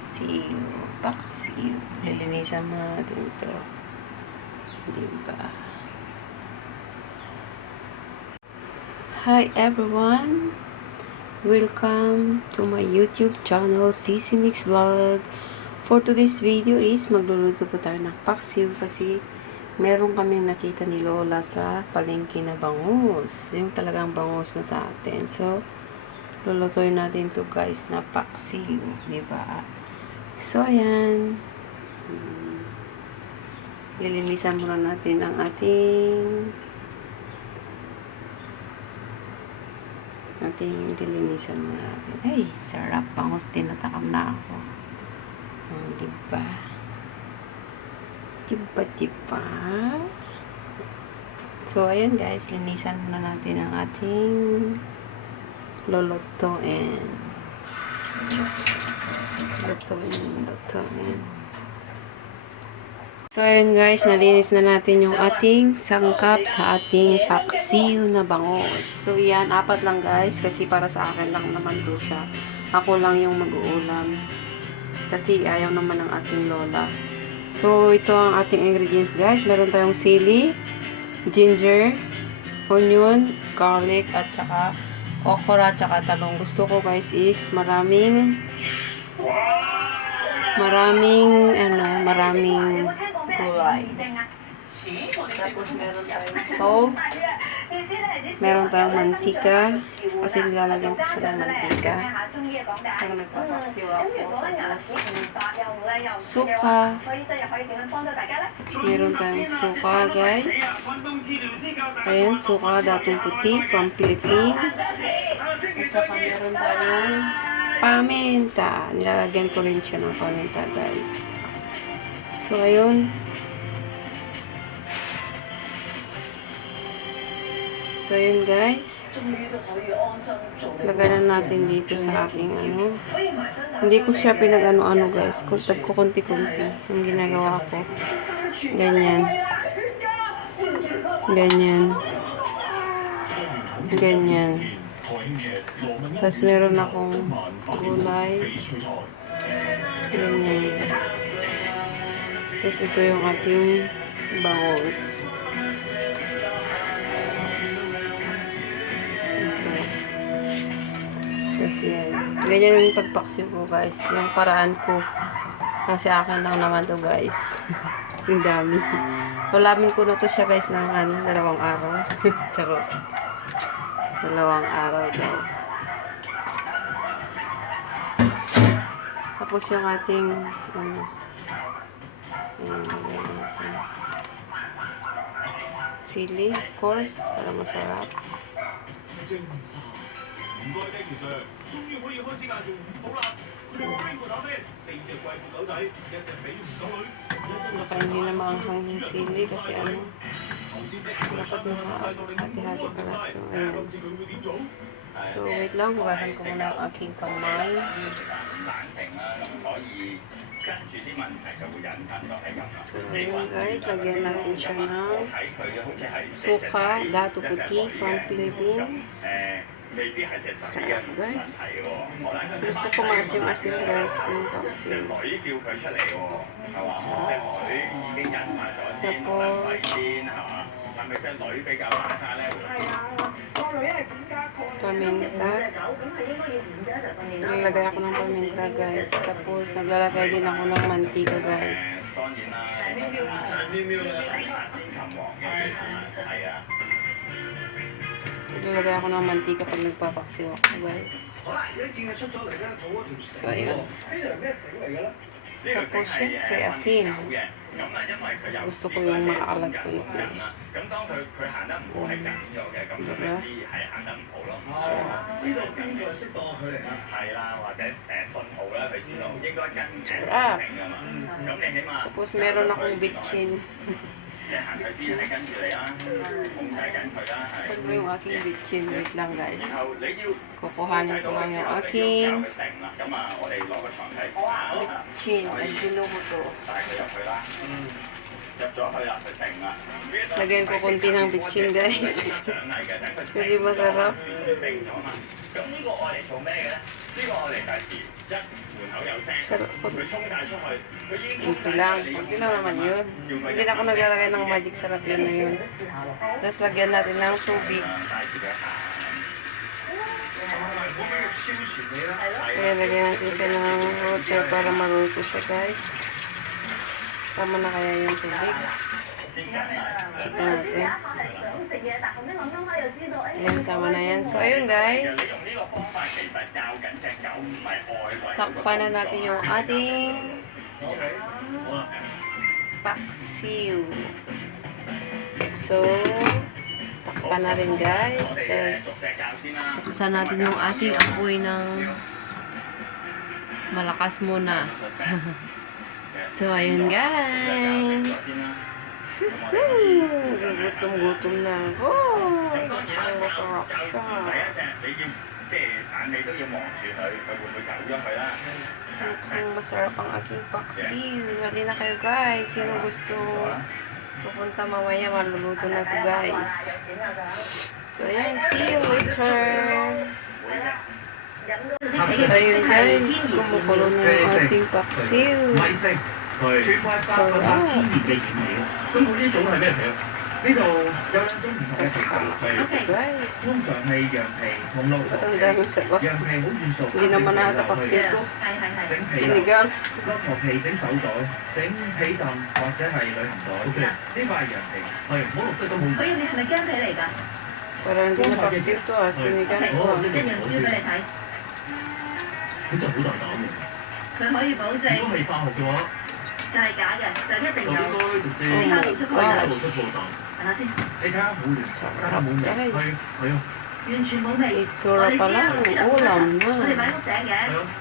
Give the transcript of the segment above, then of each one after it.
Paksiw. Paksiw. Lilinisan mo natin to. Diba? Hi everyone! Welcome to my YouTube channel, CC Mix Vlog. For today's video is magluluto po tayo ng paksiw kasi meron kaming nakita ni Lola sa palengke na bangus. Yung talagang bangus na sa atin. So, lulutuin natin to guys na paksiw. Diba? So, ayan. Lilinisan muna natin ang ating dilinisan muna natin. Ay, sarap. Bangus, tinatakam na ako. Oh, diba? Diba? So, ayan guys. Linisan muna natin ang ating lulutuin. Lutuin. So, ayun guys, nalinis na natin yung ating sangkap sa ating paksiw na bangus. So, yan, 4 lang guys, kasi para sa akin lang naman to siya. Ako lang yung mag-uulam. Kasi ayaw naman ng ating lola. So, ito ang ating ingredients guys. Meron tayong sili, ginger, onion, garlic, at saka okra, at saka talong. Gusto ko guys is maraming gulay. Tapos meron tayong salt, meron tayong mantika, kasi nilalagyan ko siya ng mantika. Pag nagpapaksiw ako, suka, meron tayong suka guys. Ayan, suka datong puti from Philippines. At saka meron tayong paminta. Nilalagyan ko rin siya ng paminta guys. So, ayun. So, ayun guys. Lagayan natin dito sa ating ano. Hindi ko siya pinag-ano-ano guys. Tagkukunti-kunti yung ginagawa ko. Ganyan. Ganyan. Tapos meron akong gulay. Ganyan. Tapos ito yung ating bangus. Ito. Tapos yan. Ganyan yung pagpaksiw ko guys. Yung paraan ko. Kasi akin lang naman to guys. Yung dami. Ulamin ko na to siya guys ng 2 araw. Charot. 2 araw daw. Tapos yung ating sili, of course, para masarap. Baka hindi na maanghang yung sili kasi dapat hati-hati pala ito. Ayan. So, wait lang. Hugasan ko muna ang aking kamay. So, yun guys. Lagyan natin siya ng suka, dato puti from Philippines. Sarap guys. Gusto ko masim-asim guys yung paksiw. Tapos paminta. Naglalagay ako ng paminta guys. Tapos naglalagay din ako ng mantika guys. Naglalagay ako ng mantika pag nagpapaksiw ako guys. So ayun. Tapos syempre asin. Mas gusto ko yung maalat ko ito eh. Diba? Sarap. Tapos meron akong bitchin. Pag mo yung aking bitchin. Wait lang guys. Kukuhanin ko lang yung aking bitchin. Ang gino mo to. Lagyan ko konti ng bitchin, guys. Kasi masarap. Sarap po. Kunti lang. Kunti lang naman yun. Hindi na ako naglalagay ng magic sarap yun na yun. Tapos lagyan natin ng tubig. Kaya lagyan natin siya ng water para maluto siya, guys. Tama na kaya yung tubig. Check natin. Ayan, tama na yan. So, ayun, guys. Takpan na natin yung ating paksiw. So, takpan na rin, guys. Tapos, buksan natin yung ating apoy ng malakas muna. So, ayun, guys. Gutom-gutom na ako. Masarap siya. Masarap ang aking paksiw. Hali na kayo, guys. Sino gusto pupunta mamaya, maluluto na ito, guys. So, ayan. See you later. So, ayun, guys. Kumukulo na yung ating paksiw. Sarap. 咁嗰啲種係咩皮啊？呢度有兩種唔同嘅皮夾皮， Guys. 通常係羊皮同駱駝 Ang 皮。 daming sarap. 羊皮好軟熟， Hindi naman nakatapaksiw ko. 整皮啦， Sinigang. 駱駝皮整手袋，整皮凳或者係旅行袋。OK，呢塊係羊皮，係唔好綠色都冇。所以你係咪姜皮嚟㗎？ Parang hindi na paksiw to, ah. Sinigang ko, ah. 一樣燒俾你睇，佢真係好大膽嘅。佢可以保證如果未化學嘅話，就係假嘅，就一定就應有。該直接Oh my 喺 God. 路出貨站。係咪先？你睇下好亂，睇下冇味，係啊。 完全冇味。 Itsura pa lang, ulam 我哋 na. 買屋頂嘅，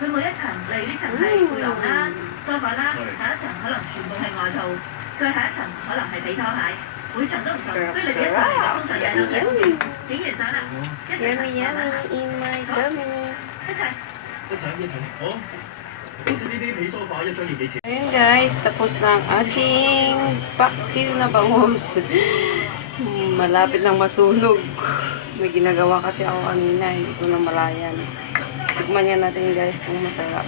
佢每一層，例如呢層係背囊啦、梳化啦，下一層可能全部係外套，再下一層可能係被拖鞋，每層都唔同，所以你一上嚟就通常有兩條。影完相啦，一齊 Yummy, yummy in my tummy. 一齊。一齊，好。好似呢啲皮梳化一張要幾錢？ Ayun, guys, tapos na ang ating paksiw na bangus. Malapit nang masunog. May ginagawa kasi ako kanina, hindi ko na malayan. Tikman nga natin, guys, kung masarap.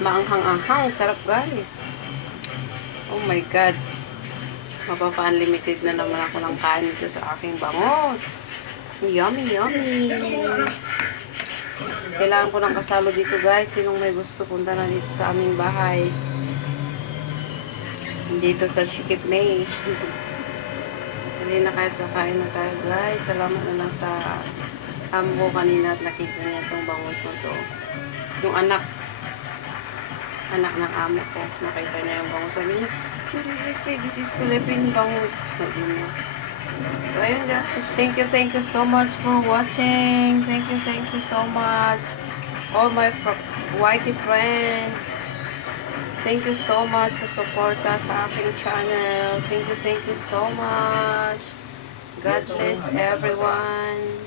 Maanghang-anghang, sarap, guys. Oh my God. Mapapa-unlimited na naman ako ng kain dito sa aking bangus. Yummy, yummy. Kailangan ko ng kasalo dito, guys. Sinong may gusto, punta na dito sa aming bahay. Dito sa Chikip May. Dali na kahit kakain na tayo, guys. Salamat na lang sa amo ko kanina at nakita niya itong bangus mo to. Yung anak ng amo ko. Nakita niya yung bangus. Sabi niya, this is Philippine bangus. Sabi niya. So, ayun, guys. Thank you so much for watching. Thank you so much. All my whitey friends. Thank you so much sa suporta sa aking channel. Thank you so much. God bless everyone.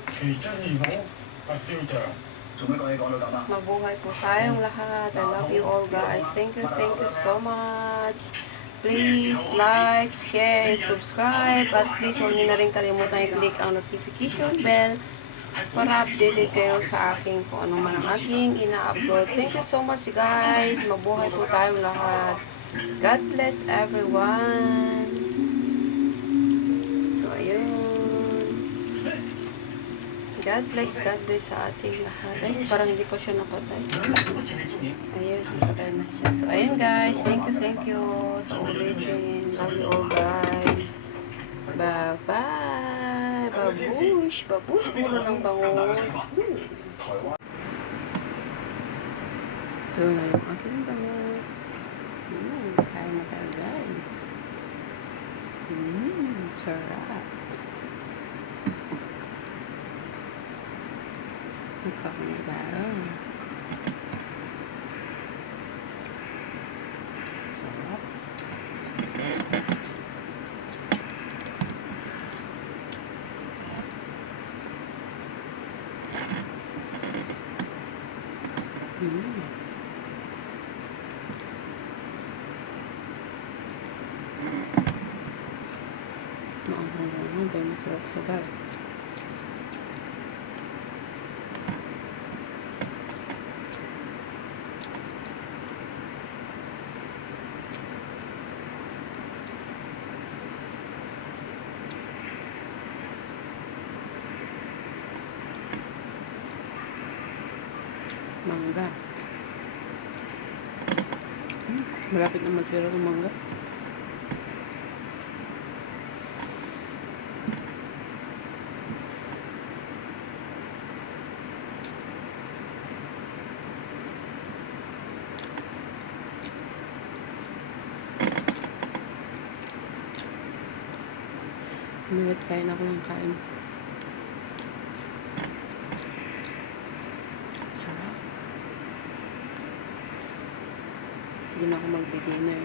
Mabuhay po tayong lahat. I love you all, guys. Thank you so much. Please like, share, and subscribe. At please huwag niyo na rin kalimutan i-click ang notification bell para updated kayo sa aking kung ano man ang aking ina-upload. Thank you so much, guys. Mabuhay po tayong lahat. God bless everyone. So, ayun. God bless sa ating lahat. Ay, parang hindi pa siya napatay. Ayun, napatay na siya. So, ayun, guys. Thank you. So, ulitin. Love you all, guys. Bye-bye. Babush. Babush muna ng bangus. Ito na yung aking bangus. Kain na tayo, guys. Sarap. Magkakamagara. Sarap. Mm. Maanghang-anghang, pero masarap siya guys. Mangga. Malapit na masira ng mangga. Umilit kain ako ng kain. Sarap. Hindi na ako mag-dinner.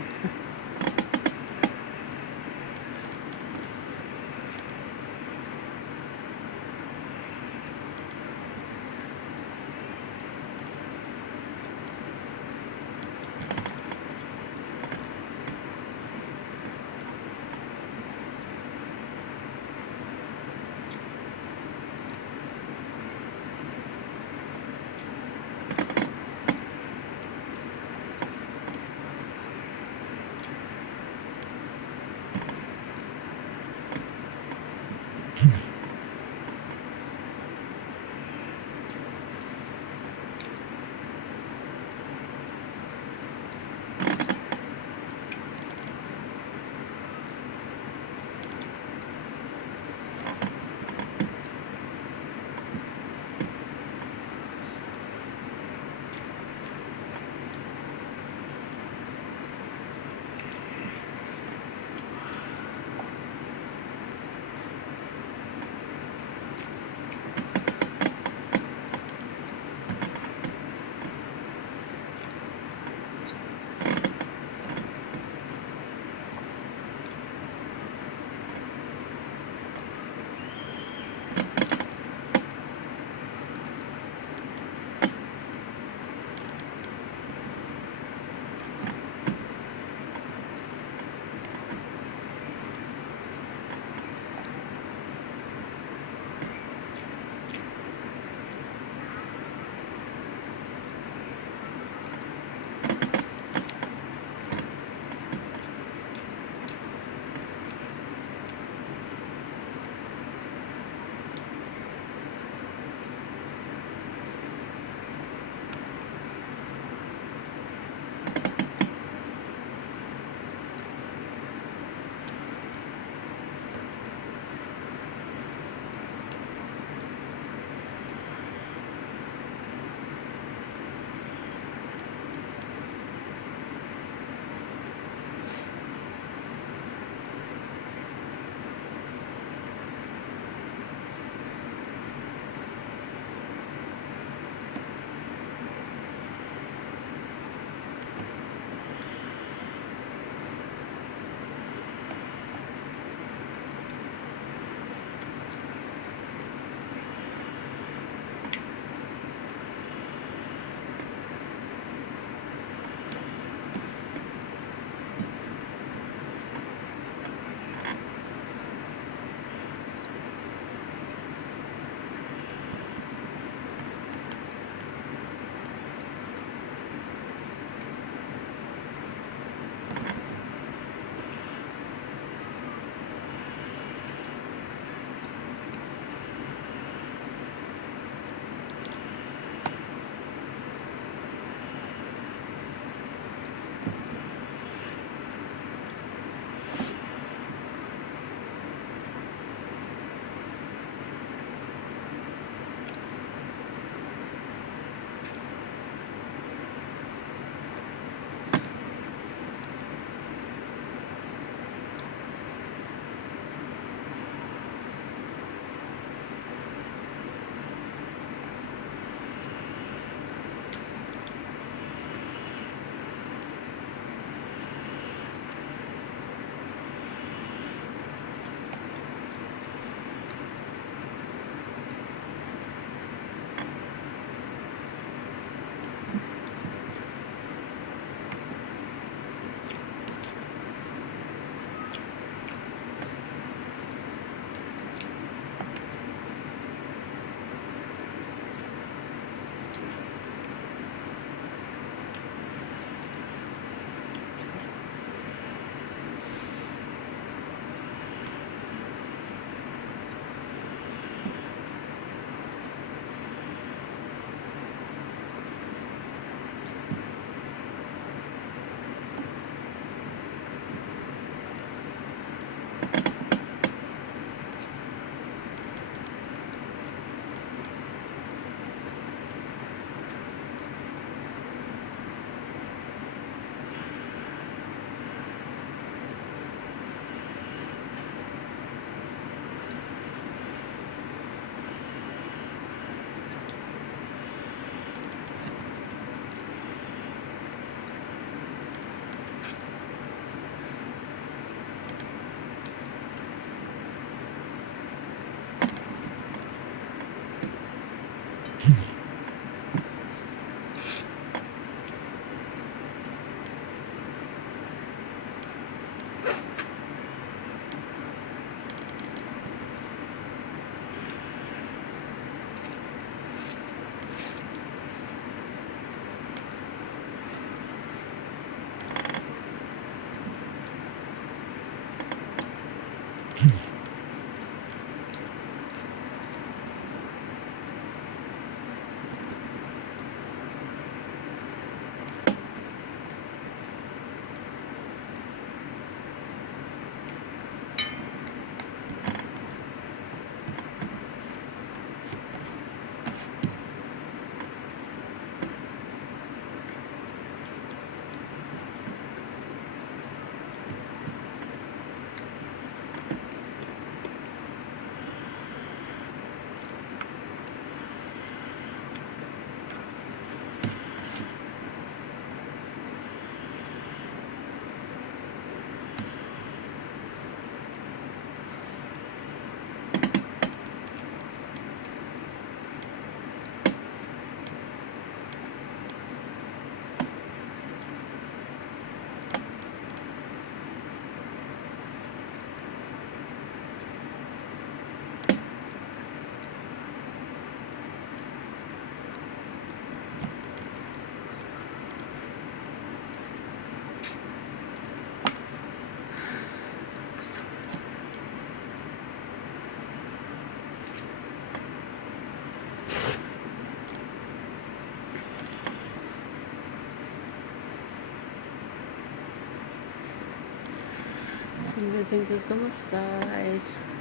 Thank you so much, guys.